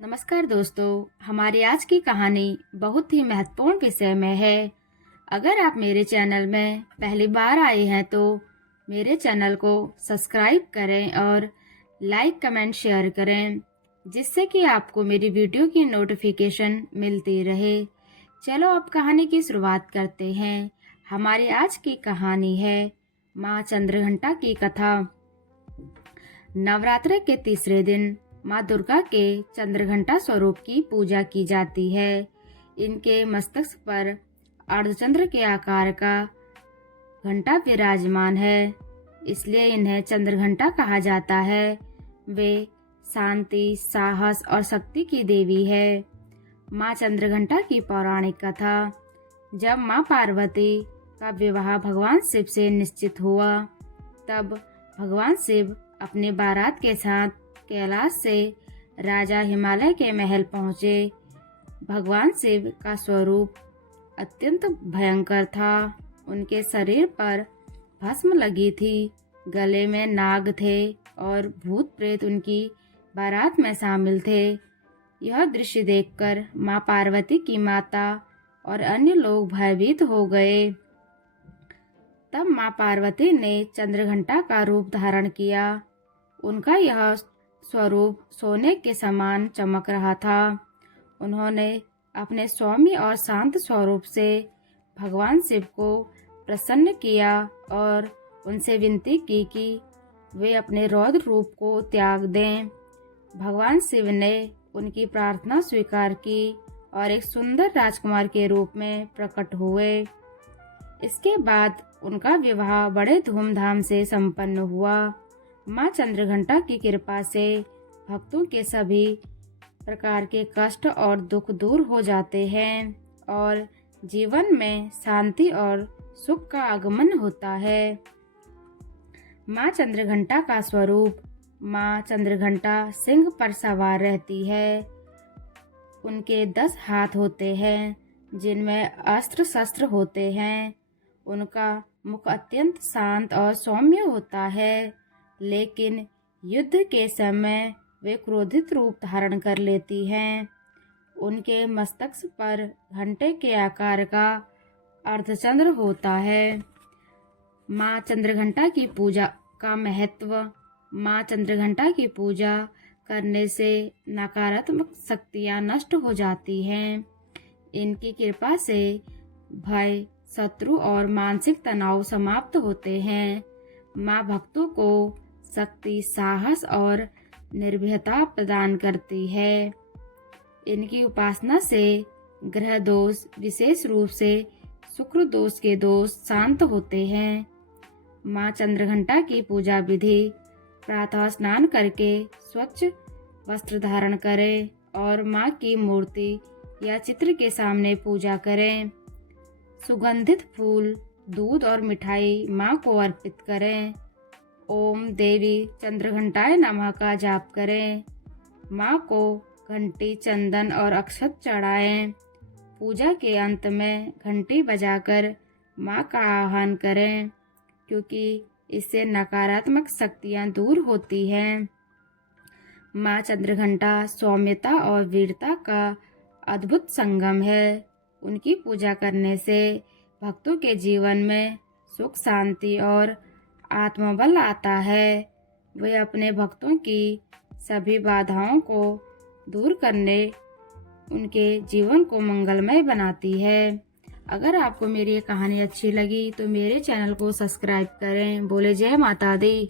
नमस्कार दोस्तों, हमारी आज की कहानी बहुत ही महत्वपूर्ण विषय में है। अगर आप मेरे चैनल में पहली बार आए हैं तो मेरे चैनल को सब्सक्राइब करें और लाइक, कमेंट, शेयर करें, जिससे कि आपको मेरी वीडियो की नोटिफिकेशन मिलती रहे। चलो अब कहानी की शुरुआत करते हैं। हमारी आज की कहानी है माँ चंद्रघंटा की कथा। नवरात्र के तीसरे दिन माँ दुर्गा के चंद्रघंटा स्वरूप की पूजा की जाती है। इनके मस्तक पर अर्धचंद्र के आकार का घंटा विराजमान है, इसलिए इन्हें चंद्रघंटा कहा जाता है। वे शांति, साहस और शक्ति की देवी है। माँ चंद्रघंटा की पौराणिक कथा। जब माँ पार्वती का विवाह भगवान शिव से निश्चित हुआ, तब भगवान शिव अपने बारात के साथ कैलाश से राजा हिमालय के महल पहुँचे। भगवान शिव का स्वरूप अत्यंत भयंकर था। उनके शरीर पर भस्म लगी थी, गले में नाग थे और भूत प्रेत उनकी बारात में शामिल थे। यह दृश्य देखकर माँ पार्वती की माता और अन्य लोग भयभीत हो गए। तब माँ पार्वती ने चंद्रघंटा का रूप धारण किया। उनका यह स्वरूप सोने के समान चमक रहा था। उन्होंने अपने सौम्य और शांत स्वरूप से भगवान शिव को प्रसन्न किया और उनसे विनती की कि वे अपने रौद्र रूप को त्याग दें। भगवान शिव ने उनकी प्रार्थना स्वीकार की और एक सुंदर राजकुमार के रूप में प्रकट हुए। इसके बाद उनका विवाह बड़े धूमधाम से संपन्न हुआ। माँ चंद्रघंटा की कृपा से भक्तों के सभी प्रकार के कष्ट और दुख दूर हो जाते हैं और जीवन में शांति और सुख का आगमन होता है। माँ चंद्रघंटा का स्वरूप। माँ चंद्रघंटा सिंह पर सवार रहती है। उनके 10 हाथ होते हैं, जिनमें अस्त्र शस्त्र होते हैं। उनका मुख अत्यंत शांत और सौम्य होता है, लेकिन युद्ध के समय वे क्रोधित रूप धारण कर लेती हैं। उनके मस्तक पर घंटे के आकार का अर्धचंद्र होता है। माँ चंद्रघंटा की पूजा का महत्व। माँ चंद्रघंटा की पूजा करने से नकारात्मक शक्तियाँ नष्ट हो जाती हैं। इनकी कृपा से भय, शत्रु और मानसिक तनाव समाप्त होते हैं। माँ भक्तों को शक्ति, साहस और निर्भयता प्रदान करती है। इनकी उपासना से ग्रह दोष, विशेष रूप से शुक्र दोष के दोष शांत होते हैं। माँ चंद्रघंटा की पूजा विधि। प्रातः स्नान करके स्वच्छ वस्त्र धारण करें और माँ की मूर्ति या चित्र के सामने पूजा करें। सुगंधित फूल, दूध और मिठाई माँ को अर्पित करें। ओम देवी चंद्रघंटाय नमः का जाप करें। माँ को घंटी, चंदन और अक्षत चढ़ाएं। पूजा के अंत में घंटी बजाकर माँ का आह्वान करें, क्योंकि इससे नकारात्मक शक्तियाँ दूर होती हैं। माँ चंद्रघंटा सौम्यता और वीरता का अद्भुत संगम है। उनकी पूजा करने से भक्तों के जीवन में सुख, शांति और आत्मबल आता है। वे अपने भक्तों की सभी बाधाओं को दूर करने उनके जीवन को मंगलमय बनाती है। अगर आपको मेरी ये कहानी अच्छी लगी तो मेरे चैनल को सब्सक्राइब करें। बोले जय माता दी।